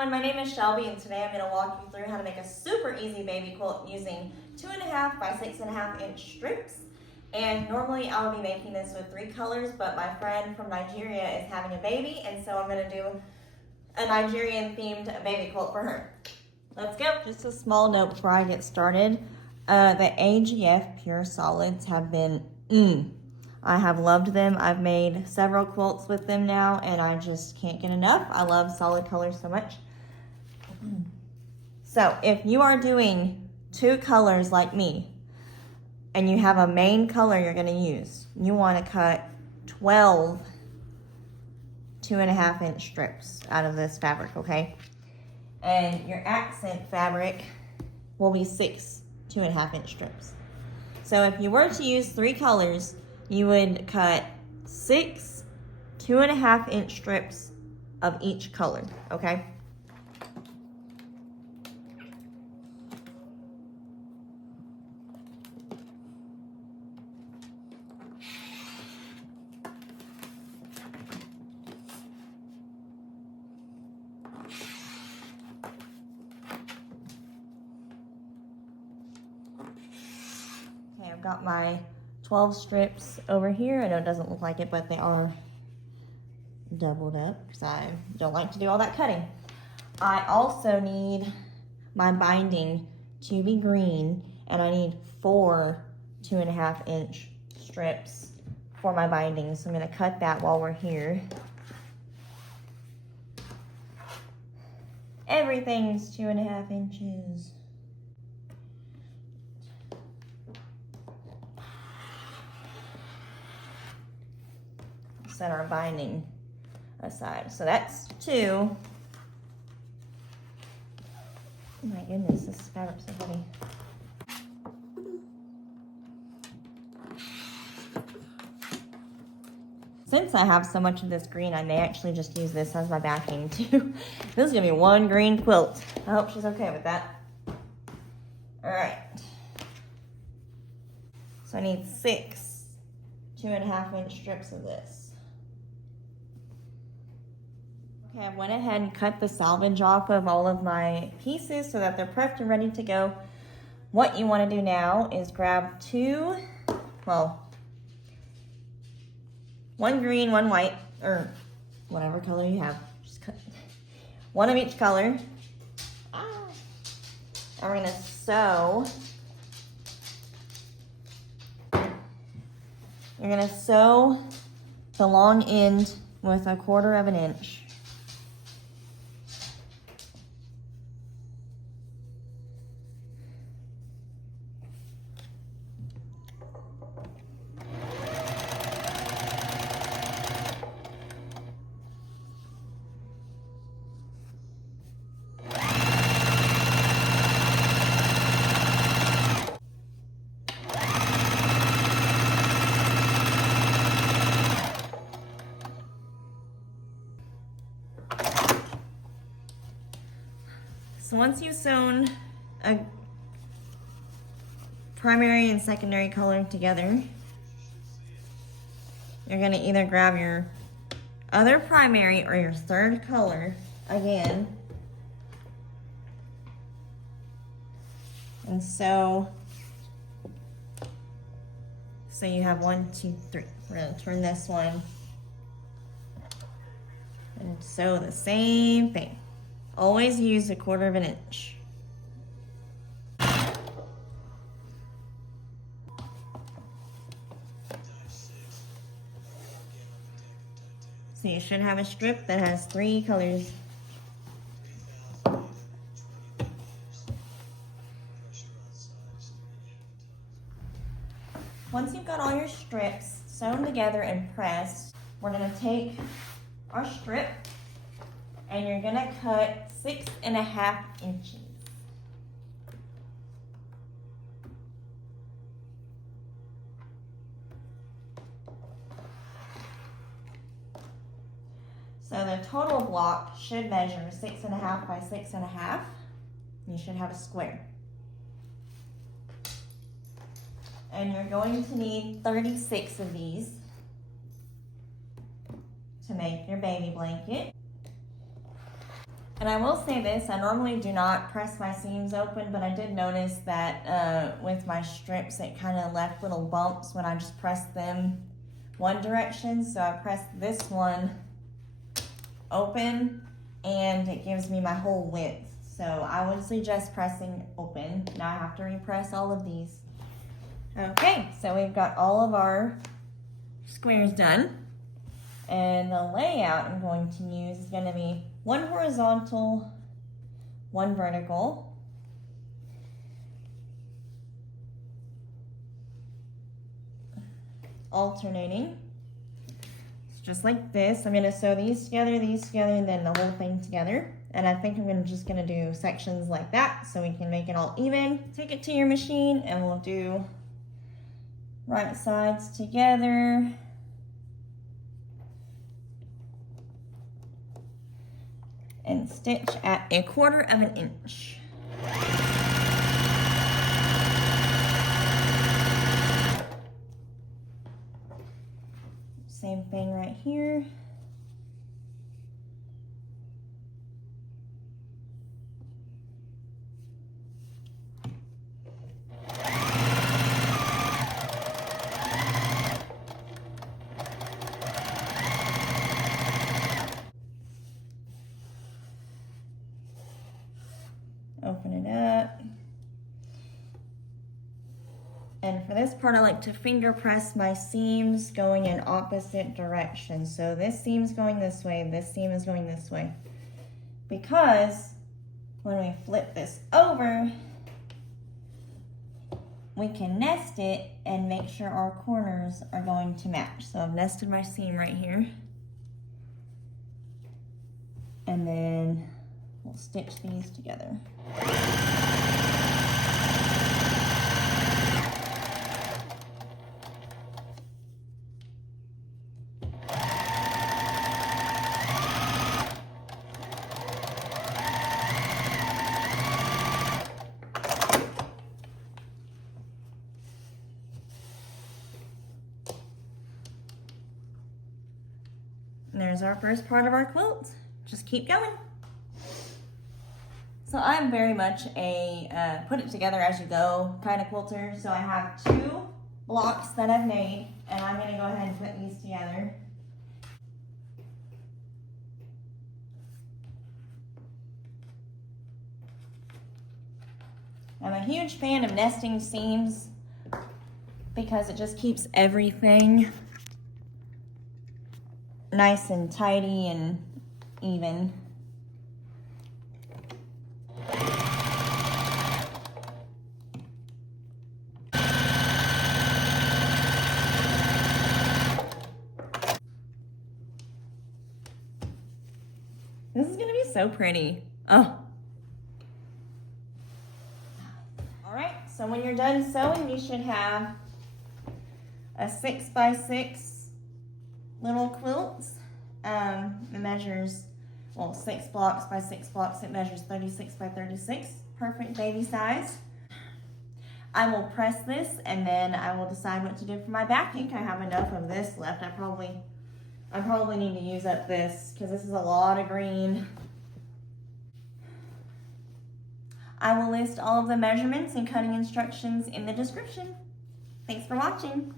everyone, my name is Shelby and today I'm going to walk you through how to make a super easy baby quilt using 2.5 by 6.5 inch strips. And normally I would be making this with 3 colors, but my friend from Nigeria is having a baby, and so I'm going to do a Nigerian themed baby quilt for her. Let's go. Just a small note before I get started. The AGF Pure Solids have been I have loved them. I've made several quilts with them now, and I just can't get enough. I love solid colors so much. So if you are doing 2 colors like me, and you have a main color you're going to use, you want to cut 12 2.5 inch strips out of this fabric, okay? And your accent fabric will be 6 2.5 inch strips. So if you were to use 3 colors, you would cut 6 2.5 inch strips of each color, okay? Okay, I've got my 12 strips over here. I know it doesn't look like it, but they are doubled up because I don't like to do all that cutting. I also need my binding to be green, and I need 4 2.5 inch strips for my binding. So I'm going to cut that while we're here. Everything's 2.5 inches. Set our binding aside. So that's 2. Oh my goodness, this fabric's so heavy. Since I have so much of this green, I may actually just use this as my backing too. This is gonna be one green quilt. I hope she's okay with that. All right. So I need 6 2.5 inch strips of this. Okay, I went ahead and cut the salvage off of all of my pieces so that they're prepped and ready to go. What you want to do now is grab 2, well, 1 green, 1 white, or whatever color you have. Just cut 1 of each color. And we're going to sew. You're going to sew the long end with 1/4 inch. So once you've sewn a primary and secondary color together, you're going to either grab your other primary or your 3rd color again and sew. So you have 1, 2, 3. We're going to turn this one and sew the same thing. Always use 1/4 inch. So you should have a strip that has 3 colors. Once you've got all your strips sewn together and pressed, we're going to take our strip and you're going to cut 6.5 inches. So the total block should measure 6.5 by 6.5. You should have a square. And you're going to need 36 of these to make your baby blanket. And I will say this, I normally do not press my seams open, but I did notice that with my strips, it kind of left little bumps when I just pressed them one direction. So I pressed this one open and it gives me my whole width. So I would suggest pressing open. Now I have to repress all of these. Okay, so we've got all of our squares done. And the layout I'm going to use is going to be one horizontal, one vertical. Alternating. It's just like this. I'm going to sew these together, and then the whole thing together. And I think I'm just going to do sections like that so we can make it all even. Take it to your machine and we'll do right sides together. And stitch at 1/4 of an inch. Same thing right here. Open it up. And for this part, I like to finger press my seams going in opposite directions. So this seam's going this way, this seam is going this way. Because when we flip this over, we can nest it and make sure our corners are going to match. So I've nested my seam right here. And then we'll stitch these together. And there's our first part of our quilt. Just keep going. So I'm very much a put it together as you go kind of quilter. So I have 2 blocks that I've made, and I'm gonna go ahead and put these together. I'm a huge fan of nesting seams because it just keeps everything nice and tidy and even. This is gonna be so pretty. Oh. All right, so when you're done sewing, you should have a 6x6 little quilt. It measures, well, 6 blocks by 6 blocks. It measures 36 by 36, perfect baby size. I will press this and then I will decide what to do for my back. I think I have enough of this left. I probably need to use up this because this is a lot of green. I will list all of the measurements and cutting instructions in the description. Thanks for watching.